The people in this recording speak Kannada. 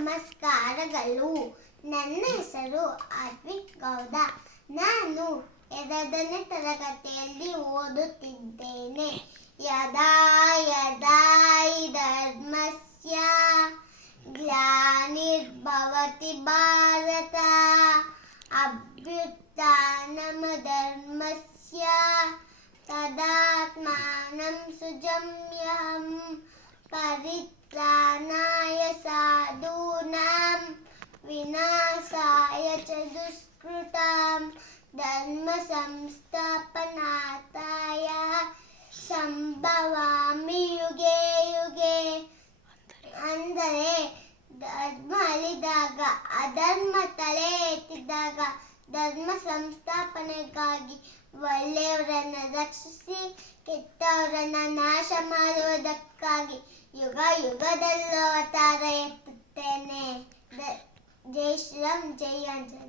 ನಮಸ್ಕಾರಗಳು. ನನ್ನ ಹೆಸರು ಅದ್ವಿಕ್ ಗೌಡ. ನಾನು 2ನೇ ತರಗತಿಯಲ್ಲಿ ಓದುತ್ತಿದ್ದೇನೆ. ಯದಾ ಯದಾ ಹಿ ಧರ್ಮಸ್ಯ ಗ್ಲಾನಿರ್ಭವತಿ ಭಾರತ ಅಭ್ಯುತ್ಥಾನಂ ಧರ್ಮಸ್ಯ ತದಾತ್ಮಾನಂ ಸೃಜಮ್ಯಹಂ ಪರಿತ್ರಾಣಾಯ ಸಾಧೂನಾಂ ವಿನಾಶಾಯ ಚ ದುಷ್ಕೃತಾಂ ಧರ್ಮ ಸಂಸ್ಥಾಪನಾರ್ಥಾಯ ಸಂಭವಾಮಿ ಯುಗೆ ಯುಗೆ. ಅಂದರೆ ಧರ್ಮ ಅಳಿದಾಗ, ಅಧರ್ಮ ತಲೆ ಎತ್ತಿದಾಗ ಧರ್ಮ ಸಂಸ್ಥಾಪನೆಗಾಗಿ ಒಳ್ಳೆಯವರನ್ನ ರಕ್ಷಿಸಿ ಕೆಟ್ಟವರನ್ನ ನಾಶ ಮಾಡುವುದಕ್ಕಾಗಿ ಯುಗ ಯುಗದಲ್ಲೂ ಅವತಾರ ಎತ್ತುತ್ತೇನೆ. ಜೈ ಶ್ರೀರಾಮ್, ಜೈ ಆಂಜನೇಯ.